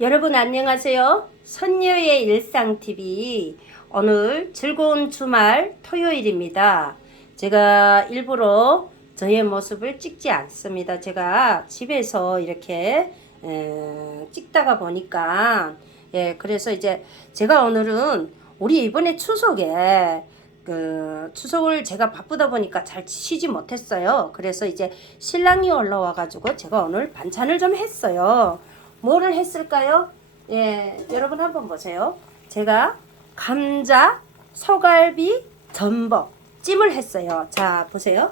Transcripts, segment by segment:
여러분 안녕하세요. 선녀의 일상TV. 오늘 즐거운 주말 토요일입니다. 제가 일부러 저의 모습을 찍지 않습니다. 제가 집에서 이렇게 에, 찍다가 보니까 예, 그래서 이제 제가 오늘은 우리 이번에 추석에 그 추석을 제가 바쁘다 보니까 잘 쉬지 못했어요. 그래서 이제 신랑이 올라와 가지고 제가 오늘 반찬을 좀 했어요. 뭐를 했을까요? 예, 여러분 한번 보세요. 제가 감자, 소갈비, 전복 찜을 했어요. 자, 보세요.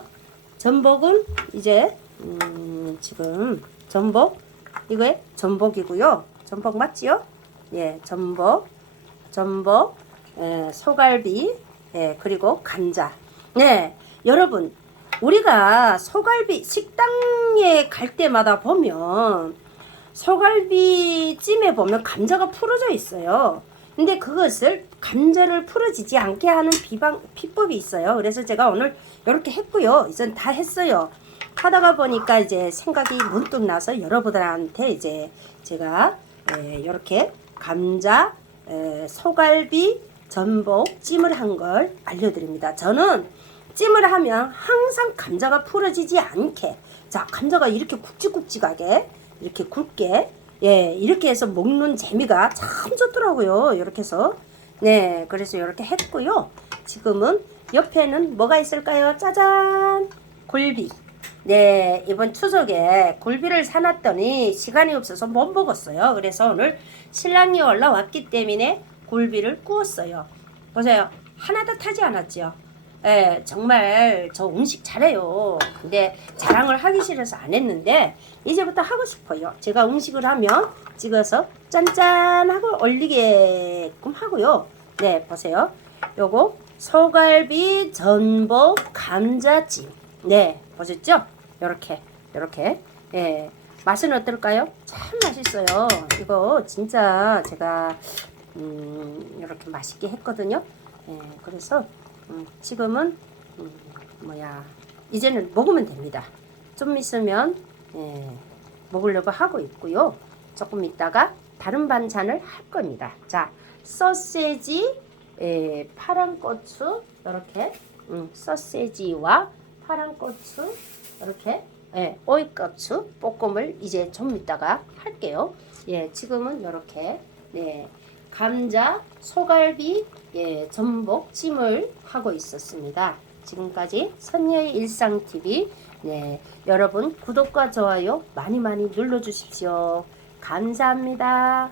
전복은 이제 음, 지금 전복 이거에 전복이고요. 전복 맞지요? 예, 전복, 전복, 예, 소갈비, 예, 그리고 감자. 네, 여러분 우리가 소갈비 식당에 갈 때마다 보면 소갈비 찜에 보면 감자가 풀어져 있어요. 근데 그것을 감자를 풀어지지 않게 하는 비방 비법이 있어요. 그래서 제가 오늘 이렇게 했고요. 이젠 다 했어요. 하다가 보니까 이제 생각이 문득 나서 여러분들한테 이제 제가 이렇게 감자, 에, 소갈비, 전복 찜을 한 걸 알려드립니다. 저는 찜을 하면 항상 감자가 풀어지지 않게 자 감자가 이렇게 굵직굵직하게 이렇게 굵게. 예 이렇게 해서 먹는 재미가 참 좋더라고요. 이렇게 해서. 네 그래서 이렇게 했고요. 지금은 옆에는 뭐가 있을까요? 짜잔! 굴비. 네 이번 추석에 굴비를 사놨더니 시간이 없어서 못 먹었어요. 그래서 오늘 신랑이 올라왔기 때문에 굴비를 구웠어요. 보세요. 하나도 타지 않았지요 예, 정말 저 음식 잘해요. 근데 자랑을 하기 싫어서 안 했는데 이제부터 하고 싶어요. 제가 음식을 하면 찍어서 짠짠 하고 올리게끔 하고요. 네, 보세요. 요거 소갈비, 전복, 감자찜. 네, 보셨죠? 요렇게, 요렇게. 예, 맛은 어떨까요? 참 맛있어요. 이거 진짜 제가 음, 이렇게 맛있게 했거든요. 예, 그래서 음, 지금은 음, 뭐야 이제는 먹으면 됩니다. 좀 있으면 예, 먹으려고 하고 있고요. 조금 있다가 다른 반찬을 할 겁니다. 자, 소세지, 예, 파란 고추 이렇게 음, 소세지와 파란 고추 이렇게 예, 오이고추 볶음을 이제 좀 있다가 할게요. 예, 지금은 이렇게 네, 감자, 소갈비, 예, 전복 찜을 하고 있었습니다. 지금까지 선녀의 일상 TV 네, 여러분 구독과 좋아요 많이 많이 눌러 주십시오. 감사합니다.